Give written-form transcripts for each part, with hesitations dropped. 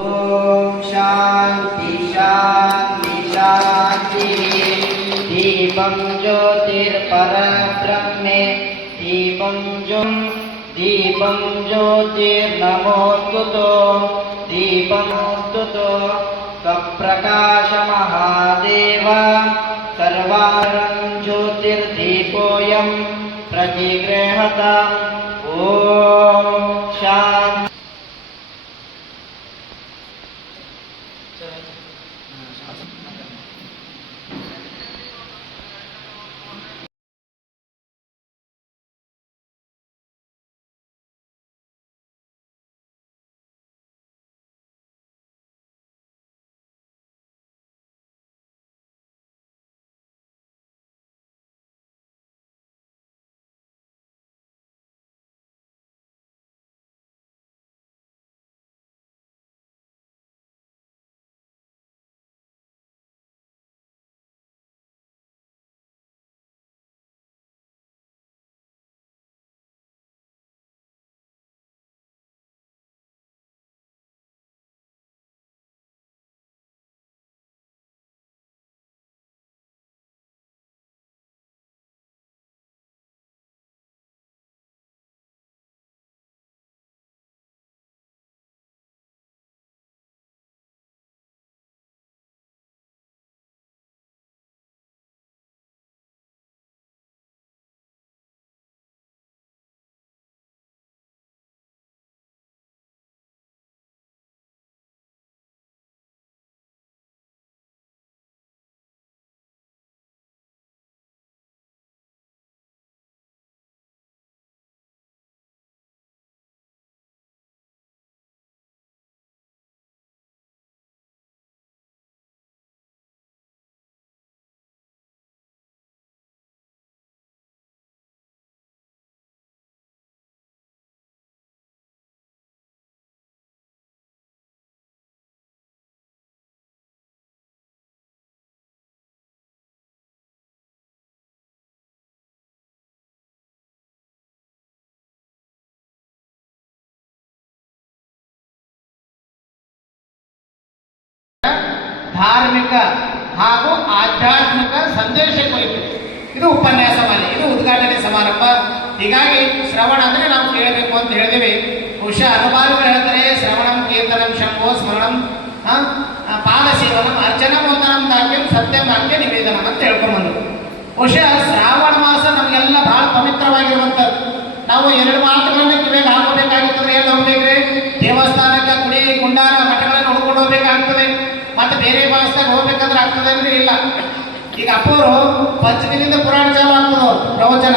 ಓಂ ಶಾಂತಿ ಶಾಂತಿ ಶಾಂತಿ. ದೀಪಂ ಜ್ಯೋತಿರ್ಪರಬ್ರಹ್ಮೇ ದೀಪಂ ಜ್ಯೋತಿರ್ನಮೋಸ್ತುತೋ ದೀಪಮೋಸ್ತುತೋ ಸ್ವಪ್ರಕಾಶ ಮಹಾದೇವ ಸರ್ವಾರಂ ಜ್ಯೋತಿರ್ದೀಪೋಯಂ ಪ್ರತಿಗೃಹತ. ಓಂ ಶಾಂತಿ. ಧಾರ್ಮಿಕ ಹಾಗೂ ಆಧ್ಯಾತ್ಮಿಕ ಸಂದೇಶ ಕುರಿತು ಇದು ಉಪನ್ಯಾಸ ಮಾಲೆ, ಇದು ಉದ್ಘಾಟನೆ ಸಮಾರಂಭ. ಹೀಗಾಗಿ ಶ್ರವಣ ಅಂದರೆ ನಾವು ಕೇಳಬೇಕು ಅಂತ ಹೇಳಿದೇವೆ. ಬಹುಶಃ ಅನುಭಾವಿಗಳು ಹೇಳ್ತಾರೆ, ಶ್ರವಣಂ ಕೀರ್ತನಂ ಶಂಭೋ ಸ್ಮರಣಂ ಪಾದ ಸೇವನಂ ಅರ್ಚನಂ ವಂದನಂ ದಾಕ್ಯಂ ಸತ್ಯಂ ವಾಕ್ಯ ನಿವೇದನಂ ಅಂತ ಹೇಳ್ಕೊಂಡ್ಬಂದು. ಬಹುಶಃ ಶ್ರಾವಣ ಮಾಸ ನಮಗೆಲ್ಲ ಬಹಳ ಪವಿತ್ರವಾಗಿರುವಂಥದ್ದು. ನಾವು ಎರಡು ಮಾತುಗಳನ್ನ ಕಿವಿಗೆ ಹಾಕೋಬೇಕಾಗುತ್ತದೆ. ಎಲ್ಲಿ ಹೋಗ್ಬೇಕ್ರಿ? ದೇವಸ್ಥಾನಕ್ಕೆ, ಗುಡಿ ಗುಂಡಾರ ಮಠಗಳನ್ನು ಹುಡ್ಕೊಂಡು ಹೋಗ್ಬೇಕಾಗ್ತದೆ. ಮತ್ತೆ ಬೇರೆ ಮಾಸದಾಗ ಹೋಗ್ಬೇಕಂದ್ರೆ ಆಗ್ತದೆ ಅಂದ್ರೆ ಇಲ್ಲ. ಈಗ ಅಪ್ಪವರು ಪಂಚಮಿನಿಂದ ಪುರಾಣ ಚಾಲು ಆಗ್ತದ ಪ್ರವಚನ.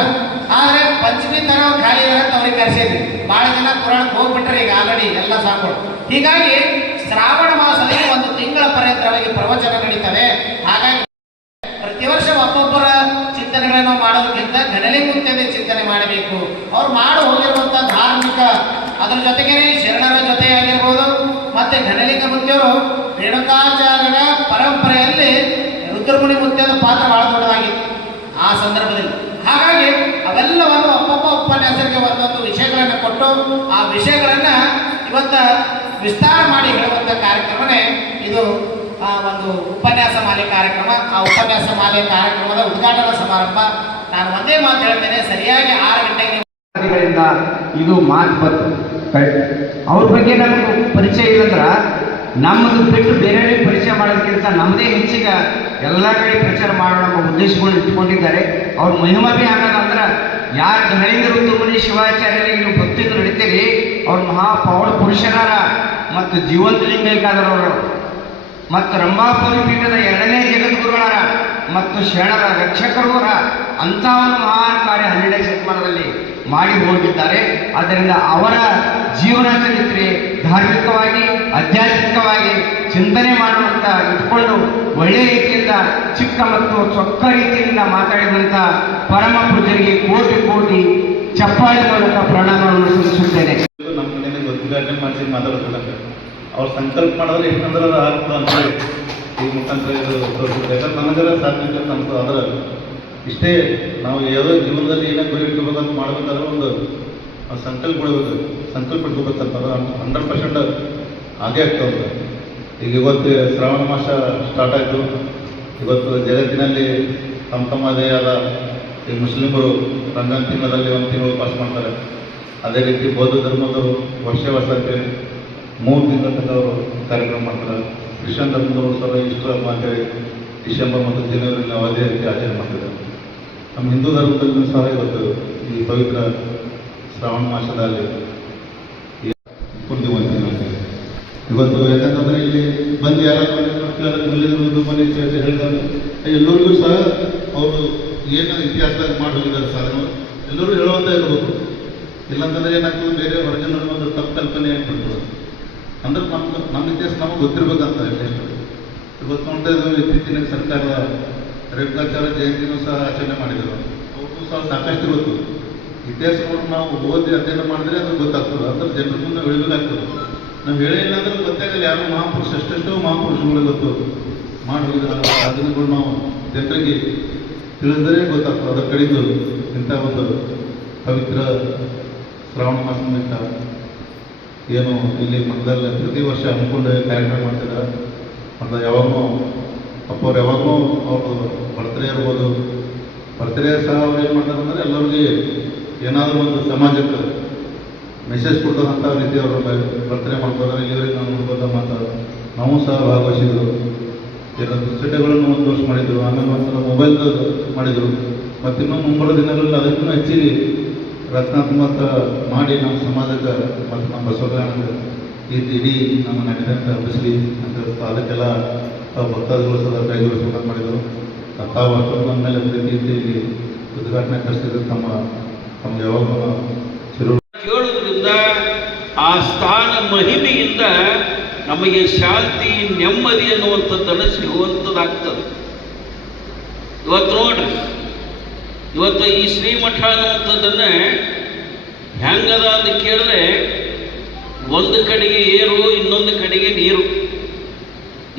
ಆದ್ರೆ ಪಂಚಮಿ ತರ ಖಾಲಿ ಇದಾರೆ ಅಂತ ಅವ್ರಿಗೆ ಕರೆಸಿದ್ವಿ. ಬಹಳ ಜನ ಪುರಾಣಕ್ಕೆ ಹೋಗ್ಬಿಟ್ರೆ ಈಗ ಆಲ್ರೆಡಿ ಎಲ್ಲ ಸಾಕೊಂಡು. ಹೀಗಾಗಿ ಶ್ರಾವಣ ಮಾಸದಲ್ಲಿ ಒಂದು ತಿಂಗಳ ಪರ್ಯಂತರವಾಗಿ ಪ್ರವಚನ ನಡೀತವೆ. ಹಾಗಾಗಿ ಪ್ರತಿ ವರ್ಷ ಒಬ್ಬೊಬ್ಬರ ಚಿಂತನೆಗಳನ್ನು ಮಾಡೋದಕ್ಕಿಂತ ಗಣಲಿಂಗುಂತದೇ ಚಿಂತನೆ ಮಾಡಬೇಕು. ಅವ್ರು ಮಾಡಿ ಹೋಗಿರುವಂತ ಧಾರ್ಮಿಕ, ಅದರ ಜೊತೆಗೆ ಶರಣರ ಜೊತೆ ಆಗಿರ್ಬೋದು. ಮತ್ತೆ ಗಣಲಿಂಗ ಮುತ್ತಿಯವರು ರೇಣುಕಾಚಾರ್ಯರ ಪರಂಪರೆಯಲ್ಲಿ ರುದ್ರಮುನಿ ಮುತ್ಯದ ಪಾತ್ರ ಬಹಳ ದೊಡ್ಡದಾಗಿತ್ತು ಆ ಸಂದರ್ಭದಲ್ಲಿ. ಹಾಗಾಗಿ ಅವೆಲ್ಲವನ್ನು ಒಬ್ಬೊಬ್ಬ ಉಪನ್ಯಾಸರಿಗೆ ಒಂದೊಂದು ವಿಷಯಗಳನ್ನು ಕೊಟ್ಟು ಆ ವಿಷಯಗಳನ್ನ ಇವತ್ತ ವಿಸ್ತಾರ ಮಾಡಿ ಹೇಳುವಂತ ಕಾರ್ಯಕ್ರಮನೇ ಇದು. ಒಂದು ಉಪನ್ಯಾಸ ಮಾಲೆ ಕಾರ್ಯಕ್ರಮ. ಆ ಉಪನ್ಯಾಸ ಮಾಲೆ ಕಾರ್ಯಕ್ರಮದ ಉದ್ಘಾಟನಾ ಸಮಾರಂಭ. ನಾನು ಒಂದೇ ಮಾತು ಹೇಳ್ತೇನೆ, ಸರಿಯಾಗಿ 6 ಗಂಟೆಗೆ ಇದು ಮಾತು ಬಂತು. ಅವ್ರ ಬಗ್ಗೆ ನಮಗೆ ಪರಿಚಯ ಇಲ್ಲಂದ್ರ ನಮ್ಮದು ಬಿಟ್ಟು ಬೇರೆಯವರಿಗೆ ಪರಿಚಯ ಮಾಡೋದಕ್ಕಿಂತ ನಮ್ಮದೇ ಹೆಚ್ಚಿಗೆ ಎಲ್ಲ ಕಡೆ ಪ್ರಚಾರ ಮಾಡೋಣ ಉದ್ದೇಶಗಳು ಇಟ್ಕೊಂಡಿದ್ದಾರೆ. ಅವ್ರ ಮಹಿಮಾ ಬಿ ಅಂದ್ರೆ ಯಾರು ಗಣೇಂದ್ರ ಋತುಮುನಿ ಶಿವಾಚಾರ್ಯರಿಗೆ ನೀವು ಭಕ್ತಿಯಿಂದ ನಡೀತೀರಿ, ಅವ್ರ ಮಹಾಪೌಳ ಪುರುಷರಾರ ಮತ್ತು ಜೀವಂತ ಲಿಂಗೈಕಾದರವರು ಮತ್ತು ರಂಭಾಪುರಿ ಪೀಠದ 2ನೇ ಜಗದ್ಗುರುಗಳಾರ ಮತ್ತು ಶರಣರ ರಕ್ಷಕರವರ ಅಂಥ ಒಂದು ಮಹಾನ್ ಕಾರ್ಯ 12ನೇ ಶತಮಾನದಲ್ಲಿ ಮಾಡಿ ಹೋಗಿದ್ದಾರೆ. ಆದ್ದರಿಂದ ಅವರ ಜೀವನ ಚರಿತ್ರೆ ಧಾರ್ಮಿಕವಾಗಿ ಆಧ್ಯಾತ್ಮಿಕವಾಗಿ ಚಿಂತನೆ ಮಾಡುವಂತ ಇಟ್ಕೊಂಡು ಒಳ್ಳೆಯ ರೀತಿಯಿಂದ ಚಿಕ್ಕ ಮತ್ತು ಚೊಕ್ಕ ರೀತಿಯಿಂದ ಮಾತಾಡಿದಂಥ ಪರಮ ಪೂಜರಿಗೆ ಕೋಟಿ ಕೋಟಿ ಚಪ್ಪಾಳೆ ಮೂಲಕ ಪ್ರಣಾಮಗಳನ್ನು ಸಲ್ಲಿಸುತ್ತೇನೆ. ನಮ್ಮ ಕಡೆಯಿಂದ ಉದ್ಘಾಟನೆ ಮಾಡಿಸಿ ಮಾತಾಡೋದಿಲ್ಲ, ಅವ್ರು ಸಂಕಲ್ಪ ಮಾಡಿದ್ರೆ ಏನಂದ್ರೆ ಅದು ಆಗ್ತದೆ ಅಂತೇಳಿ ಈ ಮುಖಾಂತರ ಇದು ತೋರಿಸ್ತಾರೆ. ಯಾಕಂದ್ರೆ ನನಗರ ಸಾಧ್ಯ ಅಂತ ಅದರ ಇಷ್ಟೇ ನಾವು ಯಾವುದೋ ಜೀವನದಲ್ಲಿ ಏನೋ ಗುರಿ ಇಟ್ಕೋಬೇಕಂತ ಮಾಡ್ಬೇಕಾದ್ರೆ ಒಂದು ಸಂಕಲ್ಪ ಇಟ್ಕೋಬೇಕಂತ 100% ಹಾಗೆ ಆಗ್ತಾ ಉಂಟು. ಈಗ ಇವತ್ತು ಶ್ರಾವಣ ಮಾಸ ಸ್ಟಾರ್ಟ್ ಆಯಿತು. ಇವತ್ತು ಜಗತ್ತಿನಲ್ಲಿ ತಮ್ಮದೇ ಆದ ಈ ಮುಸ್ಲಿಮರು ರಂಜಾನ್ ತಿಂಗಳಲ್ಲಿ ಒಂದು ತಿಂಗಳು ಪಾಸ್ ಮಾಡ್ತಾರೆ. ಅದೇ ರೀತಿ ಬೌದ್ಧ ಧರ್ಮದವರು ವರ್ಷ ಅಂತೇಳಿ 3 ತಿಂಗಳ ತನಕ ಅವರು ಕಾರ್ಯಕ್ರಮ ಮಾಡ್ತಾರೆ. ಕ್ರಿಶ್ಚಿಯನ್ ಧರ್ಮದವರು ಸಹ ಈಸ್ಟರ್ ಹಬ್ಬ ಅಂತೇಳಿ ಡಿಸೆಂಬರ್ ಮತ್ತು ಜನವರಿಯಲ್ಲಿ ನಾವು ಅದೇ ರೀತಿ ಆಚರಣೆ ಮಾಡ್ತಿದ್ದಾರೆ. ನಮ್ಮ ಹಿಂದೂ ಧರ್ಮದಲ್ಲೂ ಸಹ ಇವತ್ತು ಈ ಪವಿತ್ರ ಶ್ರಾವಣ ಮಾಸದಲ್ಲಿ ಪೂರ್ತಿವಂತಿನ ಇವತ್ತು ಯಾಕಂತಂದರೆ ಇಲ್ಲಿ ಬಂದು ಯಾರಾದ್ರೂ ಮನೆ ಹೇಳಿದಾಗ ಎಲ್ಲರಿಗೂ ಸಹ ಅವರು ಏನು ಇತಿಹಾಸದಾಗ ಮಾಡಿ ಹೋಗಿದ್ದಾರೆ ಸಾಧನೆ ಎಲ್ಲರೂ ಹೇಳುವಂತ ಇರ್ಬೋದು. ಇಲ್ಲಾಂತಂದ್ರೆ ಏನಾಗ್ತದೆ, ಬೇರೆ ಹೊರಗಿನ ಒಂದು ತಪ್ಪು ಕಲ್ಪನೆ ಏನ್ಬಿಡ್ತದೆ ಅಂದ್ರೆ ನಮ್ಮ ಇತಿಹಾಸ ನಮಗೆ ಗೊತ್ತಿರ್ಬೇಕಂತ ಎಷ್ಟು ಇವತ್ತು ನೋಡ್ತಾ ಇದ್ದೀವಿ. ಇತ್ತೀಚಿನ ಸರ್ಕಾರದ ರೇಣುಕಾಚಾರ್ಯ ಜಯಂತಿನೂ ಸಹ ಆಚರಣೆ ಮಾಡಿದರು. ಅವ್ರಿಗೂ ಸಹ ಸಾಕಷ್ಟು ಗೊತ್ತು. ಇತಿಹಾಸವನ್ನು ನಾವು ಓದಿ ಅಧ್ಯಯನ ಮಾಡಿದ್ರೆ ಅದು ಗೊತ್ತಾಗ್ತದೆ. ಅಂದ್ರೆ ಜನರ ಮುಂದೆ ಹೇಳಬೇಕಾಗ್ತದೆ. ನಾವು ಹೇಳಿಲ್ಲ ಅಂದ್ರೆ ಗೊತ್ತಾಗಲ್ಲ ಯಾರು ಮಹಾಪುರುಷ ಎಷ್ಟೆಷ್ಟೋ ಮಹಾಪುರುಷಗಳು ಗೊತ್ತು ಮಾಡಿ ಹೋಗಿದ್ರೆ ಸಾಧನೆಗಳು ನಾವು ಜನರಿಗೆ ತಿಳಿಸಿದರೆ ಗೊತ್ತಾಗ್ತದೆ. ಅದರ ಕಡೆದು ಇಂಥ ಒಂದು ಪವಿತ್ರ ಶ್ರಾವಣ ಮಾಸ ನಿಮಿತ್ತ ಏನು ಇಲ್ಲಿ ಮಠದಲ್ಲಿ ಪ್ರತಿ ವರ್ಷ ಹಮ್ಮಿಕೊಂಡು ಕಾರ್ಯಕ್ರಮ ಮಾಡ್ತಿದ್ದಾರೆ. ಮತ್ತು ಯಾವಾಗಲೂ ಅಪ್ಪವ್ರು ಯಾವಾಗಲೂ ಅವರು ಬರ್ತ್ಡೇ ಇರ್ಬೋದು, ಬರ್ತ್ಡೇ ಸಹ ಅವ್ರು ಏನು ಮಾಡ್ತಾರೆ ಅಂದರೆ ಎಲ್ಲರಿಗೆ ಏನಾದರೂ ಒಂದು ಸಮಾಜಕ್ಕೆ ಮೆಸೇಜ್ ಕೊಡ್ತಕ್ಕಂಥ ರೀತಿ ಅವರು ಬರ್ತ್ಡೇ ಮಾಡ್ತಾರೆ. ಇಲ್ಲಿವರೆಗೆ ನಾವು ನೋಡ್ಬೋದ ಮತ್ತು ನಾವು ಸಹ ಭಾಗವಹಿಸಿದ್ರು. ಸಿಡ್ಡೆಗಳನ್ನು ಒಂದು ವರ್ಷ ಮಾಡಿದರು, ಆಮೇಲೆ ಒಂದ್ಸಲ ಮೊಬೈಲ್ದು ಮಾಡಿದರು. ಮತ್ತು ಇನ್ನೂ ಮುಂಬರುವ ದಿನಗಳಲ್ಲಿ ಅದಕ್ಕೂ ಹೆಚ್ಚಿಗೆ ರಚನಾತ್ಮಕ ಮಾಡಿ ನಮ್ಮ ಸಮಾಜಕ್ಕೆ ಮತ್ತು ನಮ್ಮ ಬಸವಕಲ್ಯಾಣಕ್ಕೆ ಇಡೀ ನಮ್ಮ ನಡೆದಂತೆ ಹಬ್ಬಿಸಲಿ ಅಂತ ಅದಕ್ಕೆಲ್ಲ ಭಕ್ತಾದಿಗಳು ಸಹ ಕೈಗೊಳಿಸಬೇಕಂತ ಮಾಡಿದರು. ತಾವು ಅಷ್ಟೊಂದು ನಮ್ಮ ಮೇಲೆ ಪ್ರೀತಿಯಲ್ಲಿ ಉದ್ಘಾಟನೆ ಕಳಿಸಿದ್ರು. ತಮ್ಮ ಯಾವಾಗಲೂ ಕೇಳುವುದರಿಂದ ಆ ಸ್ಥಾನ ಮಹಿಮೆಯಿಂದ ನಮಗೆ ಶಾಂತಿ ನೆಮ್ಮದಿ ಅನ್ನುವಂಥದ್ದನ್ನು ಸಿಗುವಂಥದ್ದಾಗ್ತದೆ. ಇವತ್ತು ನೋಡ್ರಿ, ಇವತ್ತು ಈ ಶ್ರೀಮಠ ಅನ್ನುವಂಥದ್ದನ್ನು ಹೆಂಗದ ಅಂತ ಕೇಳಿದ್ರೆ ಒಂದು ಕಡೆಗೆ ಏರು, ಇನ್ನೊಂದು ಕಡೆಗೆ ನೀರು.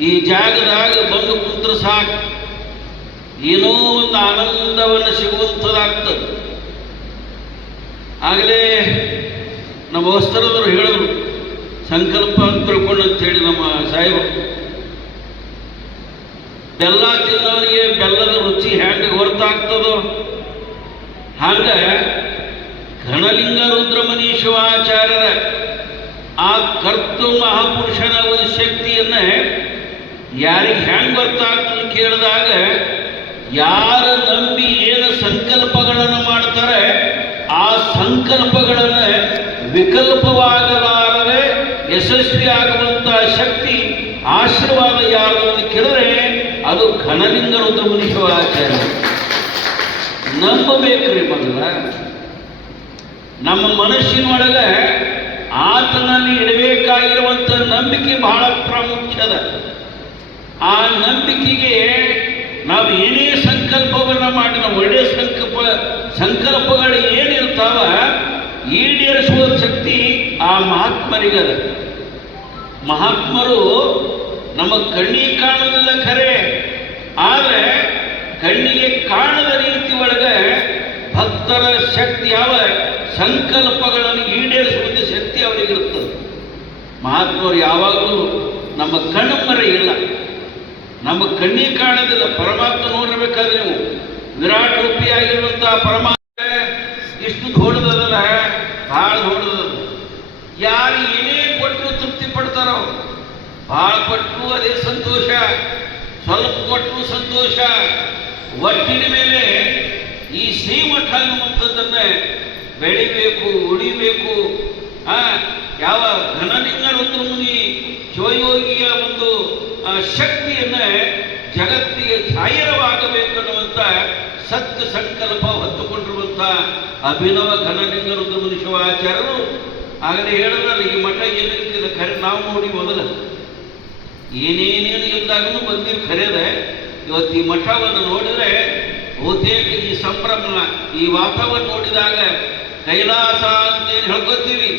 ಈ ಜಾಗದಾಗ ಬಂದು ಕುಂತ್ರೆ ಸಾಕು, ಏನೋ ಒಂದು ಆನಂದವನ್ನು ಸಿಗುವಂಥದ್ದಾಗ್ತದೆ. ಆಗಲೇ ನಮ್ಮ ವಸ್ತ್ರದವರು ಹೇಳಿದ್ರು, ಸಂಕಲ್ಪ ಅಂತ ತಿಳ್ಕೊಂಡು ಅಂತೇಳಿ ನಮ್ಮ ಸಾಹೇಬರು. ಬೆಲ್ಲ ತಿನ್ನೋರಿಗೆ ಬೆಲ್ಲದ ರುಚಿ ಹೆಂಗೆ ಗೊತ್ತಾಗ್ತದೋ ಹಾಗ ಘನಲಿಂಗ ರುದ್ರಮುನಿ ಶಿವಾಚಾರ್ಯರ ಆ ಕರ್ತು ಮಹಾಪುರುಷನ ಒಂದು ಶಕ್ತಿಯನ್ನ ಯಾರಿಗೆ ಹೆಂಗೆ ಗೊತ್ತಾಗ್ತದೆ ಕೇಳಿದಾಗ, ಯಾರು ನಂಬಿ ಏನು ಸಂಕಲ್ಪಗಳನ್ನು ಮಾಡ್ತಾರೆ ಆ ಸಂಕಲ್ಪಗಳನ್ನು ವಿಕಲ್ಪವಾಗಲಾರದೆ ಯಶಸ್ವಿ ಆಗುವಂತಹ ಶಕ್ತಿ ಆಶೀರ್ವಾದ ಯಾರು ಅಂತ ಕೇಳಿದ್ರೆ ಅದು ಘನಲಿಂಗ ರುದ್ರಮುನಿ ಶಿವಾಚಾರ್ಯ. ನಂಬಬೇಕ್ರಿ. ಮೊದಲ ನಮ್ಮ ಮನಸ್ಸಿನೊಳಗೆ ಆತನಲ್ಲಿ ಇಡಬೇಕಾಗಿರುವಂಥ ನಂಬಿಕೆ ಬಹಳ ಪ್ರಾಮುಖ್ಯದ. ಆ ನಂಬಿಕೆಗೆ ನಾವು ಏನೇ ಸಂಕಲ್ಪವನ್ನು ಮಾಡಿ ನಾವು ಒಳ್ಳೆಯ ಸಂಕಲ್ಪಗಳು ಏನಿರ್ತಾವ ಈಡೇರಿಸುವ ಶಕ್ತಿ ಆ ಮಹಾತ್ಮರಿಗದ. ಮಹಾತ್ಮರು ನಮ್ಮ ಕಣ್ಣಿಗೆ ಕಾಣೋದಿಲ್ಲ ಖರೆ, ಆದರೆ ಕಣ್ಣಿಗೆ ಕಾಣದ ರೀತಿ ಒಳಗೆ ಭಕ್ತರ ಶಕ್ತಿ ಯಾವ ಸಂಕಲ್ಪಗಳನ್ನು ಈಡೇರಿಸುವಂಥ ಶಕ್ತಿ ಅವರಿಗಿರುತ್ತದೆ. ಮಹಾತ್ಮರು ಯಾವಾಗಲೂ ನಮ್ಮ ಕಣ್ಣು ಮರೆ ಇಲ್ಲ, ನಮ್ಮ ಕಣ್ಣಿಗೆ ಕಾಣೋದಿಲ್ಲ. ಪರಮಾತ್ಮ ನೋಡಿರ್ಬೇಕಾದ್ರೆ ನೀವು ವಿರಾಟ್ ರೂಪಿಯಾಗಿರುವಂತಹ ಪರಮಾತ್ಮ ಇಷ್ಟು ದೊಡ್ಡದಲ್ಲ, ಬಹಳ ದೊಡ್ಡದ. ಯಾರು ಏನೇ ಕೊಟ್ಟರು ತೃಪ್ತಿ ಪಡ್ತಾರೋ, ಬಹಳ ಕೊಟ್ಟರು ಅದೇ ಸಂತೋಷ, ಸ್ವಲ್ಪ ಕೊಟ್ಟರು ಸಂತೋಷ. ಒಟ್ಟಿನ ಮೇಲೆ ಈ ಶ್ರೀಮಠ ಅನ್ನುವಂಥದ್ದನ್ನು ಬೆಳಿಬೇಕು, ಉಳಿಬೇಕು. ಯಾವ ಘನಲಿಂಗ ರುದ್ರಮುನಿ ಶಿವಯೋಗಿಯ ಒಂದು ಶಕ್ತಿಯನ್ನು ಜಗತ್ತಿಗೆ ಜಾಹೀರವಾಗಬೇಕನ್ನುವಂಥ ಸತ್ಯ ಸಂಕಲ್ಪ ಹೊತ್ತುಕೊಂಡಿರುವಂಥ ಅಭಿನವ ಘನಲಿಂಗ ರುದ್ರಮುನಿ ಶಿವಾಚಾರ್ಯರು ಆಗಲೇ ಹೇಳಿದ್ರಲ್ಲ, ಈ ಮಠ ಏನಿದೆ ಖರೆ ನಾವು ನೋಡಿ ಮೊದಲ ಏನೇನೇನು ಇದ್ದಾಗೂ ಬಂದಿರು ಖರೇದ. ಇವತ್ತು ಈ ಮಠವನ್ನು ನೋಡಿದರೆ ಬಹುತೇಕ ಈ ಸಂಭ್ರಮ, ಈ ವಾತಾವರಣ ನೋಡಿದಾಗ ಕೈಲಾಸ ಅಂತೇನು ಹೇಳ್ಕೊತೀವಿ,